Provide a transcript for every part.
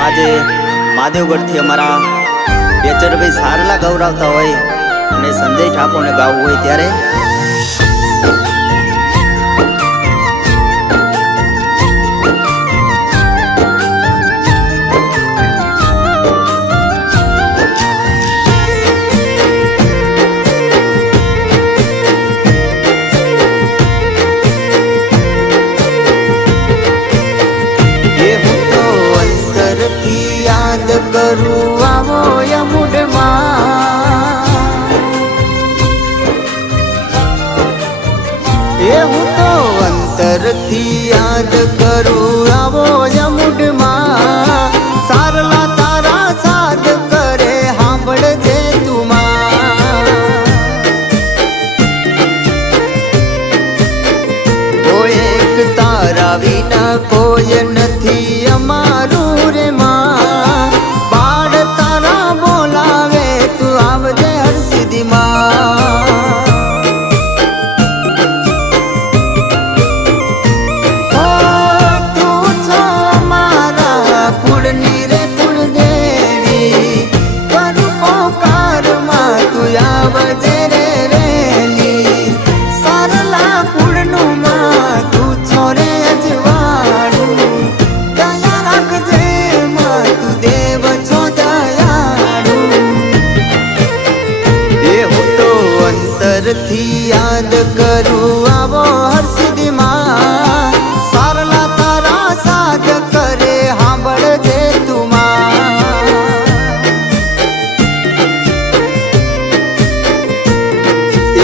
આજે મહાદેવગઢથી અમારા બેચરભાઈ સારલા ગૌરાવતા હોય અને સંજય ઠાકોરને ગાવું હોય ત્યારે યાદ કરું આવો યમુડમાં એ હું તો અંતરથી યાદ કરું આવો યમુડમાં સારલા તારા સાદ કરે સાંભળજે તુમાં કોઈ એક તારા વિના કોઈ નથી અમારું રે માં બાળ તારા બોલાવે તું આવજે હરસિદ્ધિ માં તું છો મારા કુળની રે કુળદેવી કરું પોકાર માં તું આવજે રે રેલી સારલા કુળનું માં તું છો રે અજવાળું થી યાદ કરું આવો હરસિદ્ધિમાં સારલા તારા સાદ કરે સાંભળજે તુમાં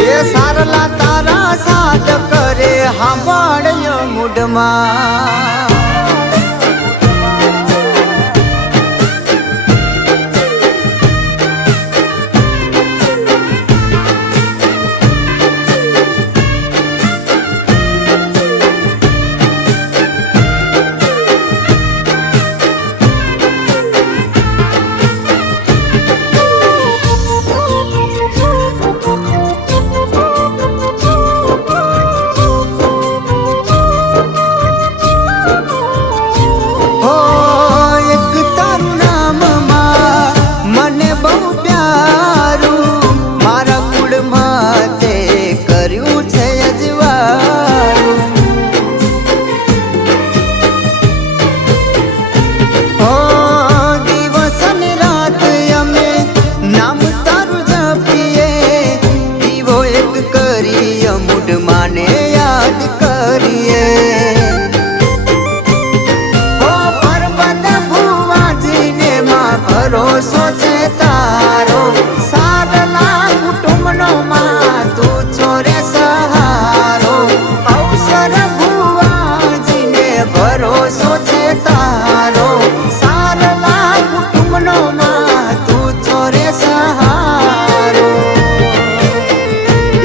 એ સારલા તારા સાદ કરે સાંભળ્યો મૂઢમાં માને યાદ કરીએ ઓ પરબત ભુવાજીને માં ભરોસો છે તારો સારલા કુટુંબનો માં તું છોરે સહારો અવસર ભુવાજીને ભરોસો છે તારો સારલા કુટુંબનો માં તું છોરે સહારો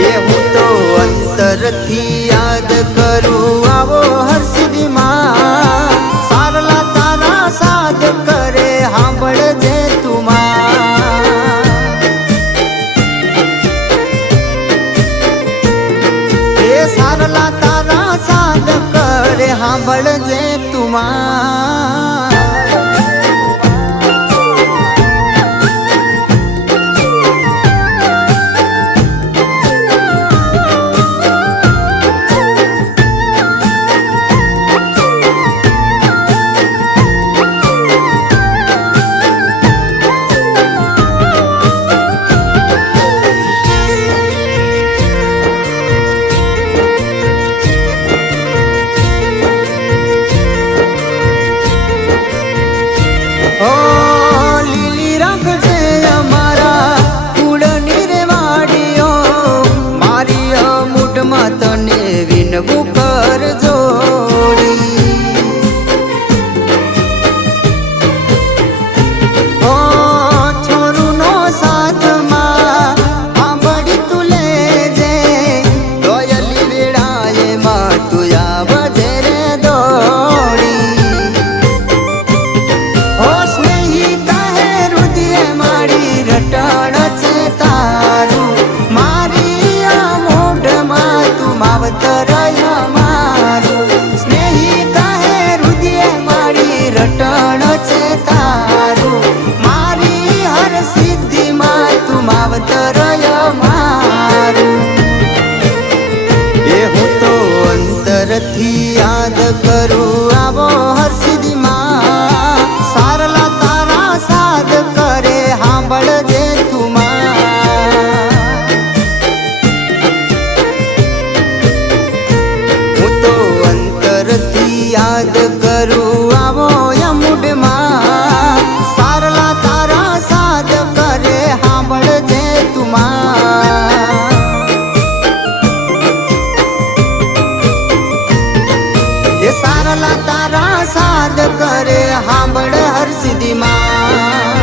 એ હું તો અંતરથી યાદ કરું આવો હરસિદ્ધિમાં સારલા તારા સાદ કરે સાંભળજે તુમાં એ સારલા તારા સાદ કરે સાંભળજે તુમાં તને વિનવું કર જોડી ઓ છોરુનો સાથમાં આંબડી તું લેજે દોયલી વેળાએ માં તું આવજે રે દોડી ઓ સ્નેહી કહે રુદિએ મારી રટણ છે તારું મારી આ મોઢમાં તું માવતર મારું સ્નેહી કહે રુદિએ મારી રટણ છે તારું તારા સાદ કરે હાંભળ હરસિદ્ધિ માં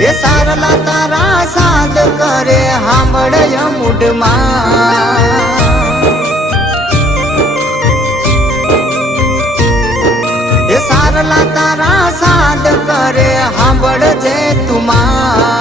એ સારલા તારા સાદ કરે હાંભળ યમુડ માં એ સારલા તારા સાદ કરે હાંભળ જે તુમા